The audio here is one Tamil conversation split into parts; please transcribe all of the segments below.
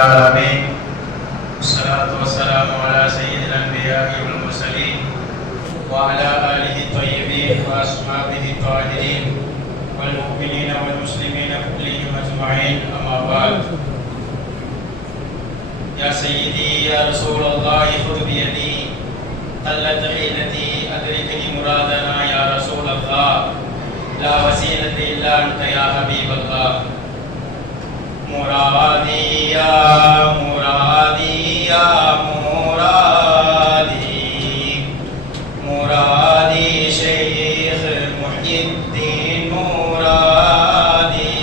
العالمين والصلاة والسلام على سيد الأنبياء والمرسلين وعلى آله الطيبين وأصحابه الطاهرين والمؤمنين والمسلمين كلهم أجمعين أما بعد يا سيدي يا رسول الله خذ بيدي قلت حيلتي أدركني مرادنا يا رسول الله لا وسيلة إلا أنت يا حبيب الله مرادي يا مرادي يا مرادي مرادي شيخ محي الدين مرادي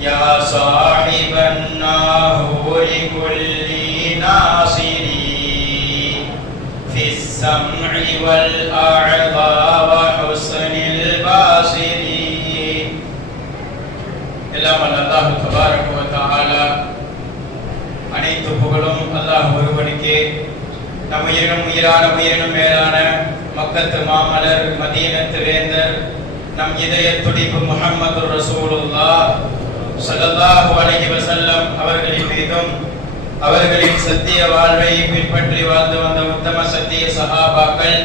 يا صاحب الناهور كل ناصري في السمع والأعضاء وحسن الباصر எல்லாம் அல்லாஹ் தபாரக வ தஆலா அனைத்து புகழும் அல்லாஹ் ஒருவனுக்கே. நம் உயிரினும் உயிரான உயிரினும் மேலான மக்கத்து மாமலர் மதீனத்து வேந்தர் நம் இதய துடிப்பு முஹம்மது ரசூலுல்லாஹ் ஸல்லல்லாஹு அலைஹி வஸல்லம் அவர்களின் மீதும் அவர்களின் சத்திய வாழ்வை பின்பற்றி வாழ்ந்து வந்த உத்தம சத்திய சஹாபாக்கள்,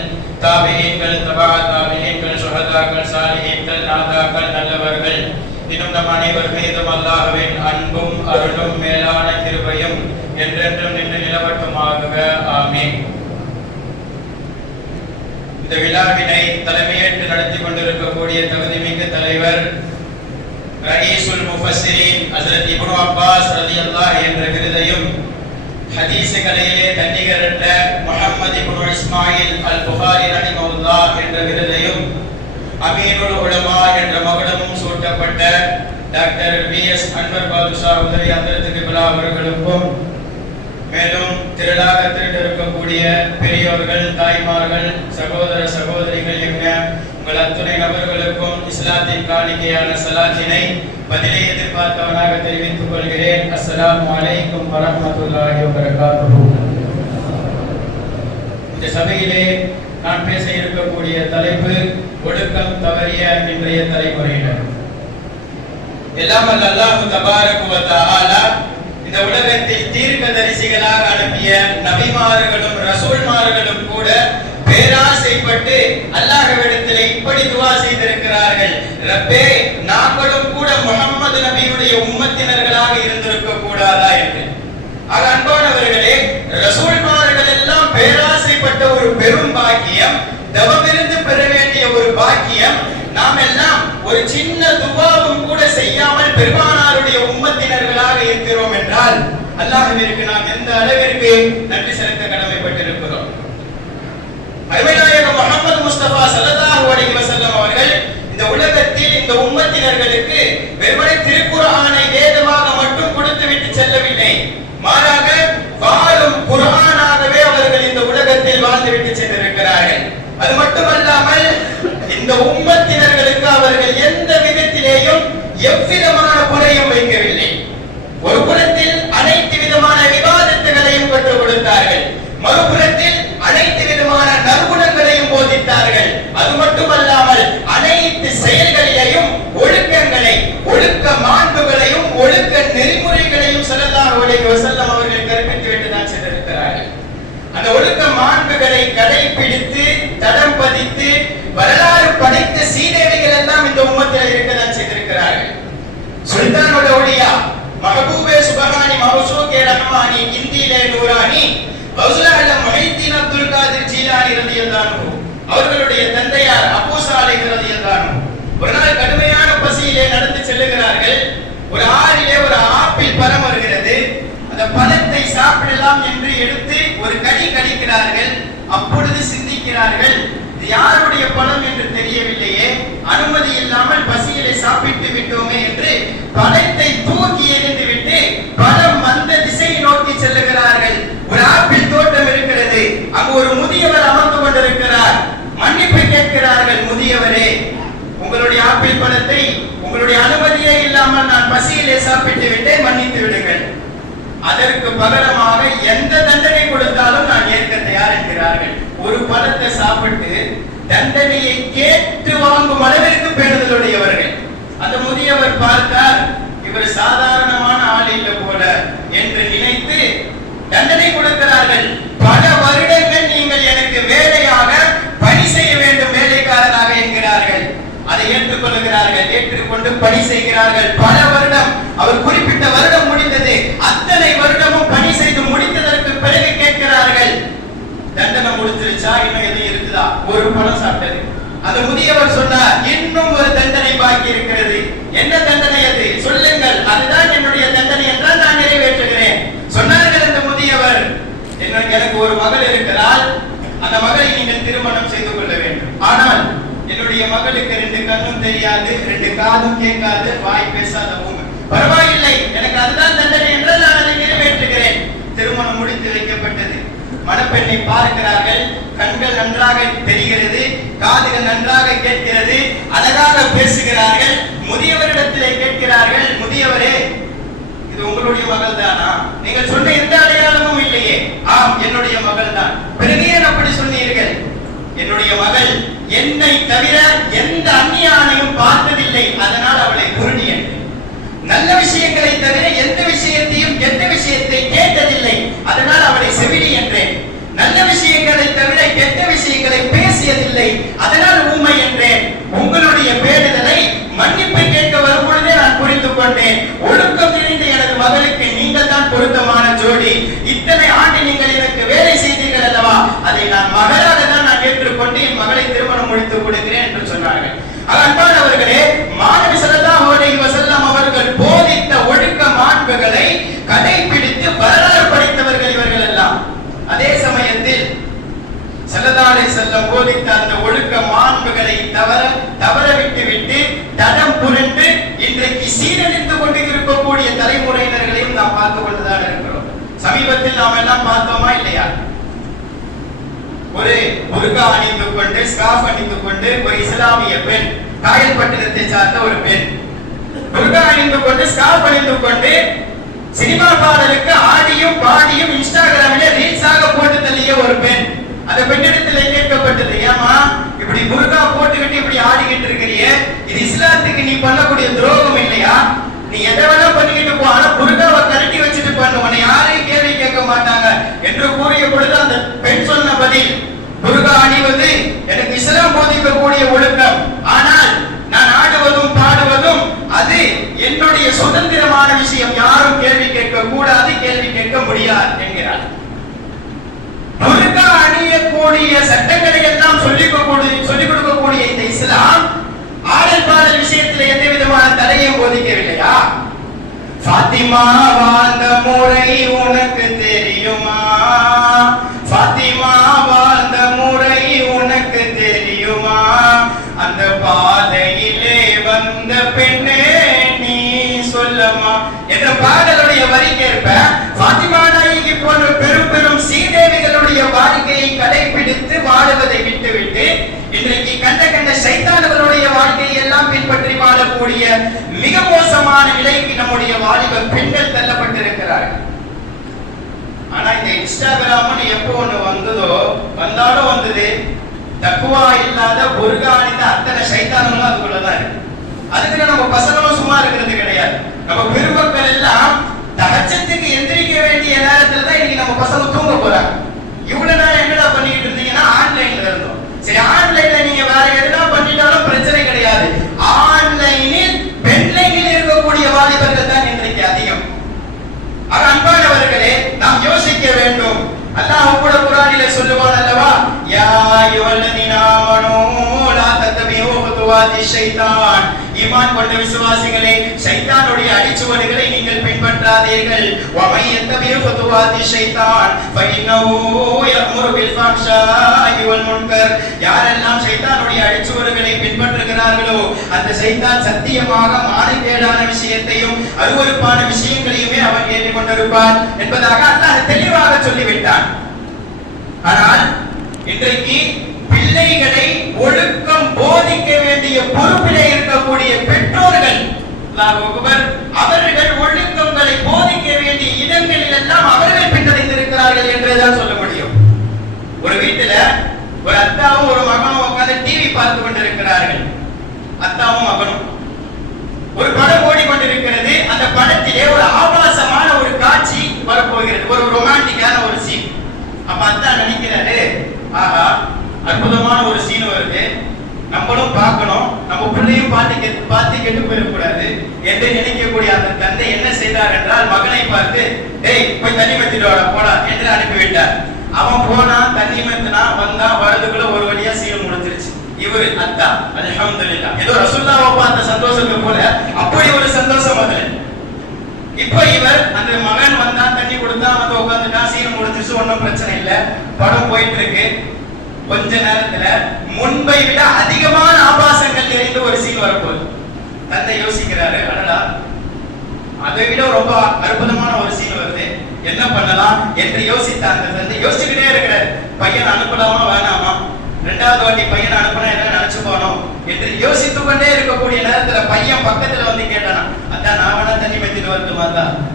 தாபிஈன்கள், தபா தாபிஈன்கள், சுஹதாக்கள், சாலிஹீன்கள், நாதாக்கள், நல்லவர்கள் இன்னும் நம் அனைவர் மீதும் அல்லாஹ்வின் அன்பும் அருளும் மேலான கிருபையும் என்றென்றும் நின்று நிலவட்டுமாக. ஆமீன். இந்த விழாவினை தலைமையேற்று நடத்தி கொண்டிருக்கக்கூடிய தகுதிமிக்க தலைவர் ரயீசுல் முஃபஸ்ஸிரீன் ஹஜ்ரத் இப்னு அப்பாஸ் ரலியல்லாஹு என்ற விருதையும், ஹதீஸ் கலையிலே தன்னிகரற்ற முஹம்மது இப்னு இஸ்மாயில் அல் புகாரி ரஹிமஹுல்லாஹ் என்ற விருதையும், அமீருல் உலமா என்ற மகுடமும் சூட்டப்பட்ட டாக்டர் வி.எஸ். அன்வர் பாதுஷா உதவி ஹஜ்ரத் கிப்லா அவர்களுக்கும், மேலும் திரளாக திரண்டிருக்கக்கூடிய பெரியோர்கள், தாய்மார்கள், சகோதர சகோதரிகள் என உங்கள் அத்துணை நபர்களுக்கும் இஸ்லாத்தின் காணிக்கையான சலாத்தினை பதிலை எதிர்பார்த்தவனாக தெரிவித்துக் கொள்கிறேன். அஸ்ஸலாமு அலைக்கும் வரஹ்மத்துல்லாஹி வபரகாத்துஹு. இந்த சபையிலே நான் பேச இருக்கக்கூடிய தலைப்பு ஒழுக்கம் தவறிய இன்றைய தலைமுறையினர். எல்லாம் வல்ல அல்லாஹ் தபாரக வ தஆலா இந்த உலகத்தில் தீர்க்கதரிசிகளாக அனுப்பிய நபிமார்களும் ரசூல்மார்களும் கூட பேராசைப்பட்டு அல்லாஹ்விடத்தில் இப்படி துஆ செய்திருக்கிறார்கள், ரப்பே நாங்களும் கூட முஹம்மது நபியுடைய உம்மத்தினர்களாக இருந்திருக்க கூடாதா என்று. அன்பானவர்களே, ரசூல்மார்கள் எல்லாம் பேராசைப்பட்ட ஒரு பெரும் பாக்கியம், தவமிருந்து பெற வேண்டிய ஒரு பாக்கியம். நாம் எல்லாம் ஒரு சின்ன துவாவும் கூட செய்யாமல் பெருமானாருடைய உம்மத்தினர்களாக இருக்கிறோம் என்றால் அல்லாஹ்விற்கு நாம் எந்த அளவிற்கு நன்றி செலுத்த கடமைப்பட்டிருக்கிறோம். அருமைநாயகம் முஹம்மது முஸ்தபா ஸல்லல்லாஹு அலைஹி வஸல்லம் அவர்கள் இந்த உலகத்தில் இந்த உம்மத்தினர்களுக்கு வெறுமனே திருக்குர்ஆனை வேதமாக மட்டும் கொடுத்து விட்டு செல்லவில்லை, மாறாக வாழும் குர்ஆனாகவே அவர்கள் இந்த உலகத்தில் வாழ்ந்துவிட்டு சென்றிருக்கிறார்கள். அது மட்டுமல்லாமல் இந்த உம்மத்தினர்களுக்கு அவர்கள் எந்த விதத்திலேயும் எவ்விதமான குறையும் வைக்கவில்லை. ஒரு புறத்தில் அனைத்து விதமான விவாதத்துகளையும் கற்றுக் கொடுத்தார்கள், மறுபுறத்தில் அனைத்து விதமான நற்குணங்களையும் போதித்தார்கள். அது மட்டுமல்லாமல் அனைத்து செயல்களிலேயும் ஒழுக்கங்களை, ஒழுக்க மாண்புகளையும் ஒழுக்க நெறிமுறைகளையும் ஸல்லல்லாஹு அலைஹி வஸல்லம் அவர்கள் கற்பித்து விட்டு தான் சென்றிருக்கிறார்கள். அந்த ஒழுக்க மாண்புகளை கடைபிடித்து தடம் பதித்து வரலாறு படைத்த சீதேவிகள் எல்லாம் இந்த உம்மத்தில் இருக்கதான் செய்திருக்கிறார்கள். சுல்தானுல் அவுலியா மஹபூபே சுபஹானி மௌசூகே ரஹ்மானி இந்திலே நூரானி கௌசுல் ஆலம் முஹித்தீன் அப்துல் காதிர் ஜீலானி ரலியல்லாஹு அன்ஹு அவர்களுடைய தந்தையார் அபூ சாலிஹ் ரலியல்லாஹு அன்ஹு ஒரு நாள் கடுமையான பசியிலே நடந்து செல்லுகிறார்கள். ஒரு ஆறிலே ஒரு ஆப்பிள் பழம் வருகிறது. அந்த பழத்தை சாப்பிடலாம் என்று எடுத்து ஒரு கடி கடிக்கிறார்கள். அப்பொழுது சிந்திக்கிறார்கள், இது யாருடைய பழம் என்று தெரியவில்லையே, அனுமதி இல்லாமல் பசியிலே சாப்பிட்டு விட்டோமே என்று பழத்தை தூக்கி எறிந்து விட்டு பழம் வந்த திசையை நோக்கி செல்லுகிறார்கள். ஒரு ஆப்பிள் தோட்டம் இருக்கிறது, அங்கு ஒரு முதியவர் அமர்ந்து கொண்டிருக்கிறார். கேட்கிறார்கள், முதியவரே, உங்களுடைய ஆப்பிள் பழத்தை உங்களுடைய அனுமதியே இல்லாமல் நான் பசியிலே சாப்பிட்டு விட்டேன், மன்னித்து விடுங்கள். அதற்கு பகரமாக எந்த தண்டனை கொடுத்தாலும் நான் ஏற்க தயார் என்கிறார்கள். ஒரு பழத்தை சாப்பிட்டு தண்டனையை கேட்டு வாங்கும் அளவிற்கு பேணுதலுடையவர்கள். அந்த முதியவர் பார்த்தார், இவர் சாதாரணமான ஆள் இல்ல போல என்று நினைத்து தண்டனை கொடுக்கிறார்கள். பல வருடங்கள் நீங்கள் எனக்கு வேலையாக பணி செய்ய வேண்டும், வேலைக்காரனாக என்கிறார்கள். அதை ஏற்றுக்கொள்கிறார்கள். ஏற்றுக்கொண்டு பணி செய்கிறார்கள். பல வருடம், அவர் குறிப்பிட்ட வருடம் முடிந்தது. அத்தனை வருடமும் பணி செய்து முடித்ததற்கு பிறகு கேட்கிறார்கள், தண்டனை முடிஞ்சிருச்சா, இன்னும் எதுவும் இருக்குதா? ஒரு பழம் சாப்பிட்டது. அந்த முதியவர் சொன்னார், இன்னும் ஒரு தண்டனை பாக்கி இருக்கிறது. என்ன தண்டனை அது? சொல்லுங்கள். அதுதான் என்னுடைய தண்டனை என்றால் நான் நிறைவேற்றுகிறேன். சொன்னார்கள் அந்த முதியவர், எனக்கு ஒரு மகள் இருக்கிறாள், அந்த மகளை நீங்கள் திருமணம் செய்து கொள்ள வேண்டும். ஆனால் என்னுடைய மகளுக்கு 2 கண்ணும் தெரியாது, 2 காதும் கேட்காது, வாய் பேசாத ஊமை. பரவாயில்லை, எனக்கு அதுதான் தண்டனை என்றால் நான் அதை நிறைவேற்றுகிறேன். திருமணம் முடித்து வைக்கப்பட்டது. மணப்பெண்ணை பார்க்கிறார்கள். கண்கள் நன்றாக தெரிகிறது, காதுகள் நன்றாக கேட்கிறது, அழகாக பேசுகிறார்கள். முதியவரிடத்திலே கேட்கிறார்கள், முதியவரே, இது உங்களுடைய மகள் தானா? நீங்கள் சொன்ன எந்த அடையாளமும் இல்லையே. ஆம், என்னுடைய மகள் தான். பிறகு ஏன் அப்படி சொன்னீர்கள்? என்னுடைய மகள் என்னை தவிர எந்த அந்நிய ஆணையும் பார்த்ததில்லை, அதனால் அவளை குருடி என்றேன். நல்ல விஷயங்களை தவிர எந்த விஷயத்தையும் கெட்ட விஷயத்தை கேட்டதில்லை, அதனால் அவளை செவிலி என்றேன். நல்ல விஷயங்களை தவிர கெட்ட விஷயங்களை பேசியதில்லை, அதனால் ஊமை என்றேன். உங்களுடைய பேடுதலை மன்னிப்பு கேட்க வரும்பொழுதே நான் புரிந்து கொண்டேன். ஒழுக்கம் நிறைந்த எனது மகளுக்கு நீங்கள் தான் பொருத்தமான ஜோடி. இத்தனை ஆண்டு நீங்கள் எனக்கு வேலை செய்தீர்கள் அல்லவா, அதை நான் மகளாக தான் நான் ஏற்றுக்கொண்டு என் மகளை திருமணம் முடித்து கொடுக்கிறேன் என்று சொன்னார்கள். அன்பானவர்களே, மாணவி ஸல்லல்லாஹு அலைஹி வஸல்லம் அவர்கள் போதித்த ஒழுக்க மாண்புகளை கடைபிடித்து வரலாறு படைத்தவர்கள் இவர்கள் எல்லாம். அதே சமயத்தில் ஸல்லல்லாஹு அலைஹி வஸல்லம் போதித்த அந்த ஒழுக்க மாண்புகளை தவற விட்டு தடம் புரண்டு இன்றைக்கு சீரழிந்து கொண்டு இருக்கக்கூடிய தலைமுறையினர்களையும் நாம் பார்த்து கொண்டுதான் இருக்கிறோம். சமீபத்தில் நாம் எல்லாம் பார்த்தோமா இல்லையா? ஒரு புர்கா அணிந்து கொண்டு, ஸ்கார்ஃப் அணிந்து கொண்டு ஒரு இஸ்லாமிய பெண், காயல்பட்டினத்தை சார்ந்த ஒரு பெண், புர்கா அணிந்து கொண்டு ஸ்கார்ஃப் அணிந்து கொண்டு சினிமா பாடலுக்கு ஆடியும் பாடியும் இன்ஸ்டாகிராமிலே ரீல்ஸாக போட்டு தள்ளிய ஒரு பெண். அந்த பெண்ணிடத்தில் கேட்கப்பட்டது, ஏமா இப்படி புர்கா போட்டுக்கிட்டு இப்படி ஆடிக்கிட்டு இருக்கிறியே, இது இஸ்லாத்துக்கு நீ பண்ணக்கூடிய துரோகம் இல்லையா? நீ எதை வேணா பண்ணிக்கிட்டு போ, ஆனா புர்காவை கரட்டி வச்சுட்டு பண்ணு, உன்னை யாரையும் கேள்வி கேட்க மாட்டாங்க என்று கூறிய பொழுது அந்த பெண் சொன்ன பதில், புர்கா அணிவது எனக்கு இஸ்லாம் போதிக்கக்கூடிய ஒழுக்கம், ஆனால் நான் ஆடுவதும் பாடுவதும் அது என்னுடைய சுதந்திரமான விஷயம், யாரும் கேள்வி கேட்க கூடாது, கேள்வி கேட்க முடியாது என்கிறார். புர்கா அணியக்கூடிய சட்டங்களை எல்லாம் சொல்லிக் கொடுக்கக்கூடிய இந்த இஸ்லாம் ஆடல் பாடல் விஷயத்தில் எந்த விதமான தடையும் போதிக்கவில்லையா? ஃபாத்திமா வாழ்ந்த முறை உனக்கு தெரியுமா? ஃபாத்திமா வாழ்ந்த முறை உனக்கு தெரியுமா? அந்த பாதையிலே வந்த பெண்ணே நீ சொல்லமா என்ற பாடலுடைய வரிக்கேற்ப ஃபாத்திமா நாயகி போன்ற பெரும் பெரும் சீதேவிகளுடைய வாழ்க்கையை கடைபிடித்து வாழுவதை விட்டுவிட்டு இன்றைக்கு கண்ட சைத்தான்களுடைய வாழ்க்கையை எல்லாம் பின்பற்றி வாழக்கூடிய மிக மோசமான நிலைக்கு நம்முடைய வாலிப பெண்கள் தள்ளப்பட்டிருக்கிறார்கள். ஆனா இந்த இன்ஸ்டாகிராம்னு எப்போ ஒண்ணு வந்தாலும் வந்தது, தக்குவா இல்லாத புர்கா அணிந்த அத்தனை சைத்தான்களும் அதுக்குள்ளதான் இருக்கு. அதுக்கு நம்ம பசங்களும் சும்மா இருக்கிறது கிடையாது. நம்ம பெருமக்கள் எல்லாம் தஹஜ்ஜுக்கு எந்திரிக்க வேண்டிய நேரத்துல தான் இன்னைக்கு நம்ம பசங்க தூங்க போறாங்க. இவ்வளவு நேரம் என்னடா பண்ணிட்டு இருந்தீங்கன்னா ஆன்லைன்ல இருந்தோம். சரி, ஆன்லைன்ல நீங்க வேற எதுனா பண்ணிட்டாலும் பிரச்சனை கிடையாது. ஆன்லைனில் பெண்லைனில் இருக்கக்கூடிய வாலிபர்கள் தான் இன்றைக்கு அதிகம். அன்பானவர்களே, நாம் யோசிக்க வேண்டும். அல்லாஹ் கூட குர்ஆனிலே சொல்லுவான் அல்லவா, யா அய்யுஹல்லதீன ஆமனூ லா தத்தபிஉ குதுவாதி ஷைத்தான். ஈமான் கொண்ட விசுவாசிகளே, ஷைத்தானுடைய அடிச்சுவடுகளை நீங்கள் பின்பற்றாதீர்கள். வமை யத்தபிஉ குதுவாதி ஷைத்தான் ஃபஇன்னஹு யஅமுரு பில் ஃபஹ்ஷாஇ வல் முன்கர். யாரெல்லாம் ஷைத்தானுடைய அடிச்சுவடுகளை பின்பற்றுகிறார்களோ அந்த ஷைத்தான் சத்தியமாக மானக்கேடான விஷயத்தையும் அருவருப்பான விஷயங்களையுமே அவன் ஏறிக் கொண்டிருப்பான் என்பதாக அல்லாஹ் தெளிவாக சொல்லிவிட்டான். ஆனால் இன்றைக்கு பிள்ளைகளை ஒழுக்கம் போதிக்க வேண்டிய பொறுப்பிலே இருக்கக்கூடிய பெற்றோர்கள் அவர்கள் ஒழுக்கங்களை போதிக்க வேண்டிய இடங்களில் எல்லாம் அவர்கள் பின்னடைந்திருக்கிறார்கள் என்றுதான் சொல்ல முடியும். ஒரு வீட்டுல ஒரு அத்தாவும் ஒரு மகனும் உட்கார்ந்து டிவி பார்த்து கொண்டிருக்கிறார்கள். அத்தாவும் மகனும் ஒரு படம் ஓடிக்கொண்டிருக்கிறது. அந்த படத்திலே ஒரு ஆபாசமான ஒரு காட்சி வரப்போகிறது, ஒரு ரொமான்டிக்கான ஒரு சீன். அப்ப அத்தா நினைக்கிறாரு, ஆஹா அற்புதமான ஒரு சீன் வருது, நம்மளும் பார்க்கணும், நம்ம பிள்ளையும் பார்த்து கெட்டு போயிடக்கூடாது என்று நினைக்கக்கூடிய அந்த தந்தை என்ன செய்தார் என்றால், மகனை பார்த்து டேய் போய் தண்ணி மத்திட்டு போடா என்று அனுப்பிவிட்டார். அவன் போனா தண்ணி மத்தினா வந்தா வரதுக்குள்ள ஒரு வழியா சீன் முடிஞ்சிருச்சு. இவரு அத்தா அல்ஹம்துலில்லாஹ் ஏதோ ரசூலுல்லாஹ்வை பார்த்த சந்தோஷத்தை போல அப்படி ஒரு சந்தோஷம் அதுல. இப்ப இவர் அந்த மகன் வந்தா தண்ணி கொடுத்தா வந்து உட்கார்ந்துட்டா சீன் முடிஞ்சிருச்சு, ஒன்னும் பிரச்சனை இல்ல, படம் போயிட்டு இருக்கு. கொஞ்ச நேரத்துல முன்பை விட அதிகமான ஆபாசங்கள் நிறைந்த ஒரு சீன் வரப்போகுது. தந்தை யோசிக்கிறாரு, அடடா அதை விட ரொம்ப அற்புதமான ஒரு சீன் வருது, என்ன பண்ணலாம் என்று யோசித்த அந்த தந்தை யோசிச்சுக்கிட்டே இருக்கிறார். பையன் அனுப்பலாமா வேணாமா, ரெண்டாவது வாட்டி பையன் அனுப்பினா என்ன நினைச்சு போனோம் என்று யோசித்துக் கொண்டே இருக்கக்கூடிய நேரத்துல பையன் பக்கத்துல வந்து கேட்டானா, அதான் நான் வேணா தண்ணி வச்சுட்டு வரட்டுமா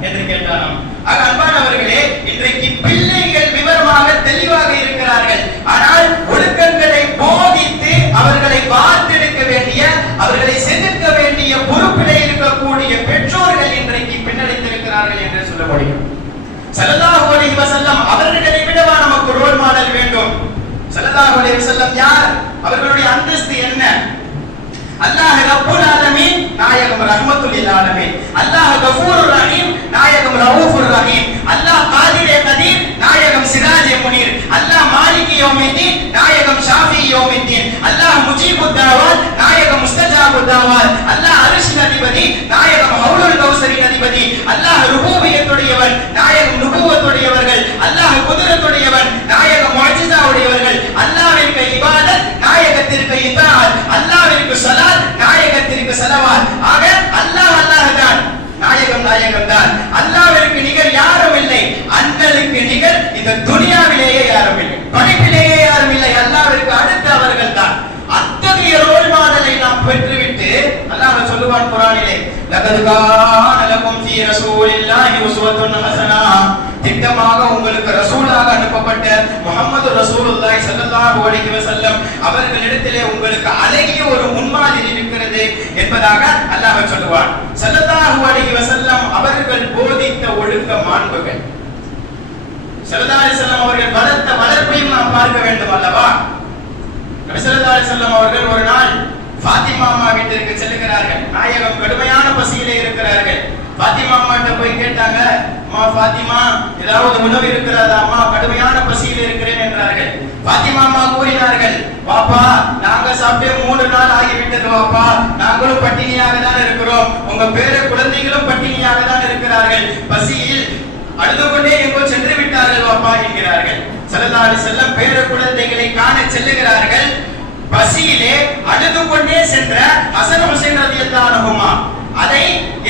என்று கேட்டானாம். ஆக அன்பானவர்களே, இன்றைக்கு பிள்ளைகள் விவரமாக தெளிவாக இருக்கிறார்கள். ஆனால் ஒழுக்கங்களை போதித்து அவர்களை வார்த்தெடுக்க வேண்டிய, அவர்களை செதுக்க வேண்டிய பொறுப்பிலே இருக்கக்கூடிய பெற்றோர்கள் இன்றைக்கு பின்னடைந்திருக்கிறார்கள் என்று சொல்ல முடியும். ஸல்லல்லாஹு அலைஹி வஸல்லம் அவர்களை விடவா நமக்கு ரோல் மாடல் வேண்டும்? ஸல்லல்லாஹு அலைஹி வஸல்லம் யார்? அவர்களுடைய அந்தஸ்து என்ன? அல்லாஹ் ரப்புல் ஆலமீன், நாயகம் ரஹ்மத்துல் லில் ஆலமீன். அல்லாஹ் கஃபூருர் ரஹீம், நாயகம் ரவுஃபுர் ரஹீம். அல்லாஹ் காதிரே கதீர், நாயகம் சிராஜே முனீர். அல்லாஹ் மாலிகி யௌமித்தீன், நாயகம் ஷாஃபி யௌமித்தீன். அல்லாஹ் முஜீபுத் தஅவாத், நாயகம் முஸ்தஜாபுத் தஅவாத். அல்லாஹ் அர்ஷின் அதிபதி, நாயகம் ஹவுலுல் கௌசரின் அதிபதி. அல்லாஹ் ருபூபியத்துடையவன், நாயகம் நுபுவத்துடையவர்கள். அல்லாஹ் குத்ரத்துடையவன், நாயகம் முஅஜிஸா உடையவர்கள். அல்லாஹ்விற்கு இபாதத், நாயகத்திற்கு இதாஅத். அல்லாஹ்விற்கு ஸலாத், நாயகத்திற்கு ஸலவாத். ஆக அல்லாஹ் அல்லாஹ் தான், நாயகம் நாயகம் தான். அல்லாஹ்விற்கு நிகர் யாரும் இல்லை, அண்ணலுக்கு நிகர் இந்த துனியாவிலேயே யாரும் இல்லை, படைப்பிலேயே யாரும் இல்லை. அல்லாஹ்விற்கு அடுத்து அவர்கள் தான். அத்தகைய ரோல் மாடலை நாம் பெற்றுவிட்டு அல்லாஹ் சொல்லுவான் குர்ஆனிலே, லகத் கான லகும் ஃபீ ரசூலில்லாஹி உஸ்வத்துன் ஹஸனா. திட்டமாக உங்களுக்கு ரசூலாக அனுப்பப்பட்ட முஹம்மது ரசூலுல்லாஹி ஸல்லல்லாஹு அலைஹி வஸல்லம் அவர்களிடத்திலே உங்களுக்கு அழகிய ஒரு முன்மாதிரி இருக்கிறது என்பதாக அல்லாஹ் சொல்லுவான். ஸல்லல்லாஹு அலைஹி வஸல்லம் அவர்கள் போதித்த ஒழுக்க மாண்புகள், ஸல்லல்லாஹு அலைஹி வஸல்லம் அவர்கள் வளர்த்த வளர்ப்பையும் நாம் பார்க்க வேண்டும் அல்லவா? நபி ஸல்லல்லாஹு அலைஹி வஸல்லம் அவர்கள் ஒரு நாள் ஃபாத்திமா அம்மா வீட்டிற்கு செல்கிறார்கள். நாயகம் கடுமையான பசியிலே இருக்கிறார்கள். ஃபாத்திமா அம்மாட்ட போய் கேட்டாங்க, அம்மா ஃபாத்திமா ஏதாவது உணவு இருக்கிறதா? அம்மா கடுமையான பசியில் இருக்கிறேன் என்றார்கள். ஃபாத்திமா அம்மா கூறினார்கள், பாப்பா நாங்க சாப்பிட்டு 3 நாள் ஆகிவிட்டது பாப்பா, நாங்களும் பட்டினியாக தான் இருக்கிறோம், உங்க பேர குழந்தைகளும் பட்டினியாக தான் இருக்கிறார்கள், பசியில் அழுது கொண்டே எங்கோ சென்று விட்டார்கள் பாப்பா என்கிறார்கள். ஸல்லல்லாஹு அலைஹி வஸல்லம் பேர குழந்தைகளை காண செல்லுகிறார்கள். பசியிலே அழுது கொண்டே சென்ற ஹசன் ஹுசைன் ரலியல்லாஹு அன்ஹுமா அதை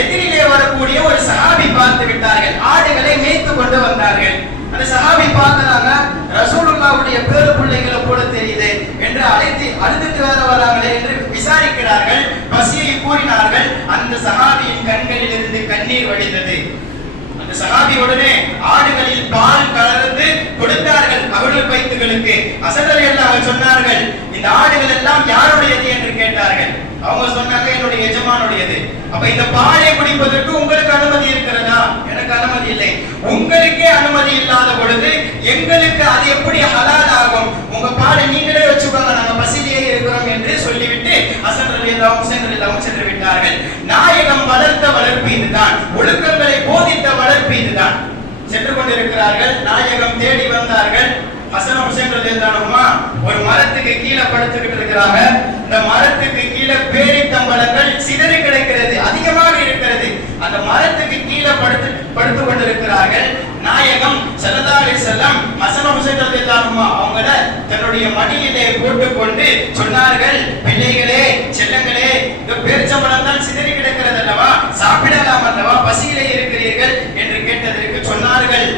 எதிரிலே வரக்கூடிய ஒரு சஹாபி பார்த்து விட்டார்கள். ஆடுகளை மேய்த்து கொண்டு வந்தார்கள். அந்த சஹாபி பார்க்கறாங்க, ரசூலுல்லாஹ்வுடைய பேர பிள்ளைகளை போல தெரியுது என்று அழைத்து அழுதுட்டு வராங்களே என்று விசாரிக்கிறார்கள். பசியை கூறினார்கள். அந்த சஹாபியின் கண்களில் இருந்து கண்ணீர் வடிந்தது. அந்த சஹாபி உடனே ஆடுகளில் பால் கலந்து கொடுத்தார்கள் அவர்கள் பைத்துகளுக்கு. ஹசன் ரலியல்லாஹு சொன்னார்கள், இந்த ஆடுகள் எல்லாம் யாருடையது என்று கேட்டார்கள். அவங்க சொன்னாங்க, என்னுடைய எஜமானுடையது. அப்ப இந்த பாலை குடிப்பதற்கு உங்களுக்கு அனுமதி இருக்கிறதா? எனக்கு அனுமதி இல்லை. உங்களுக்கே அனுமதி இல்லாத பொழுது எங்களுக்கு அது எப்படி ஹலால் ஆகும்? உங்க பாலை நீங்களே வச்சுக்கோங்க, நாங்க பசியிலேயே இருக்கிறோம் என்று சொல்லிவிட்டு ஹசன் ரலியல்லாஹு ஹுசைன் ரலியல்லாஹு சென்று விட்டார்கள். நாயகம் வளர்த்த வளர்ப்பு இதுதான், ஒழுக்கங்களை போதித்த வளர்ப்பு இதுதான். சென்று கொண்டிருக்கிறார்கள். நாயகம் தேடி வந்தார்கள். ஹசன் ஹுசைன் ரலியல்லாஹு ஒரு மரத்துக்கு கீழே படுத்துக்கிட்டு இருக்கிறாங்க. இந்த மரத்துக்கு கீழே பேரித்தம்பழங்கள் சிதறி கிடக்கிறது, அதிகமாக இருக்கிறது. அந்த மரத்துக்கு கீழே படுத்து கொண்டிருக்கிறார்கள். நாயகம் ஸல்லல்லாஹு அலைஹி வஸல்லம் ஹசன் ஹுசைன் ரலியல்லாஹு அவங்கள தன்னுடைய மடியிலே போட்டுக்கொண்டு சொன்னார்கள், பிள்ளைகளே செல்லங்களே, இந்த பேரிச்சம்பழம் தான் சிதறி கிடக்கிறது அல்லவா, சாப்பிடலாம் அல்லவா, பசியிலே இருக்கிறீர்கள் என்று கேட்டதற்கு சொன்னார்கள்,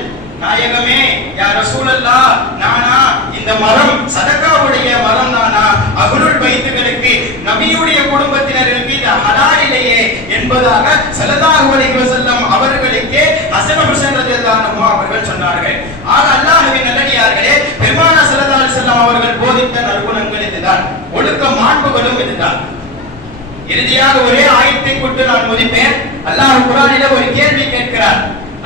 நாயகமே யா ரசூலல்லாஹ், நானா இந்த மரம் சதகாவுடைய மரம் தானா, மாண்புகளும் இதுதான். இறுதியாக ஒரே ஆயத்தை கொண்டு நான் முடிப்பேன். அல்லாஹ் குர்ஆனிலே ஒரு கேள்வி கேட்கிறார்.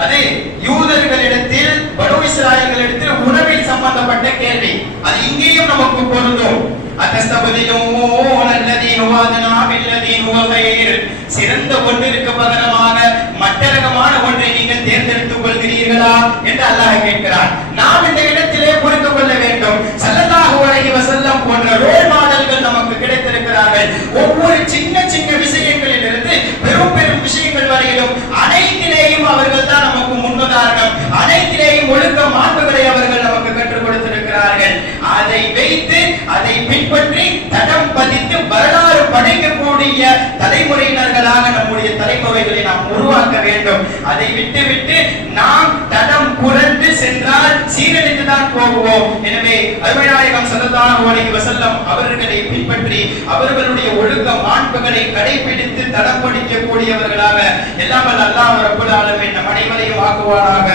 அது யூதர்களிடத்தில், பனூ இஸ்ராயேல்களிடத்தில் உணவில் சம்பந்தப்பட்ட கேள்வி. அது இங்கேயும் நமக்கு பொருந்தும். அத்தஸ்தபதிலூன அல்லதீ ஹுவதனா பில்லதீ ஹுவ கைர். சிறந்த ஒன்றிற்கு பகரமாக மட்டரகமான ஒன்றை நீங்கள் தேர்ந்தெடுத்துக் கொள்கிறீர்களா என்று அல்லாஹ் கேட்கிறார். நாம் இந்த இடத்திலே புரிந்து கொள்ள வேண்டும், ஸல்லல்லாஹு அலைஹி வஸல்லம் போன்ற ரோல் மாடல்கள் நமக்கு கிடைத்திருக்கிறார்கள். ஒவ்வொரு சின்ன சின்ன விஷயங்களில் இருந்து பெரும் பெரும் விஷயங்கள் வரையிலும் அனைத்திலேயும் அவர்கள் தான் நமக்கு முன்னுதாரணம். அனைத்திலேயும் ஒழுக்க மாண்புகளை அவர்கள் நமக்கு கற்றுக் கொடுத்திருக்கிறார்கள். அதை வைத்து அதை பின்பற்றி தடம் பதித்து வரலாறு படைக்கக்கூடிய தலைமுறையினர்களாக நம்முடைய தலைமுறைகளை நாம் உருவாக்க வேண்டும். அதை விட்டுவிட்டு நாம் தடம் புரண்டு சென்றால் சீரழித்துதான் போகுவோம். எனவே அருமைநாயகம் ஸல்லல்லாஹு அலைஹி வஸல்லம் அவர்களை பின்பற்றி அவர்களுடைய ஒழுக்க மாண்புகளை கடைபிடித்து தடம் படிக்கக்கூடியவர்களாக எல்லாம் வல்ல அல்லாஹ் ரப்பல் ஆலமீன் நம் அனைவரையும் ஆக்குவாராக.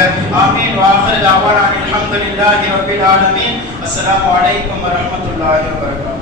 ஆமீன். வாஹிரு தஅவானா அல்ஹம்துலில்லாஹி ரப்பில் ஆலமீன். அஸ்ஸலாமு அலைக்கும் வரஹ்மத்துல்லாஹி வபரகாத்துஹு.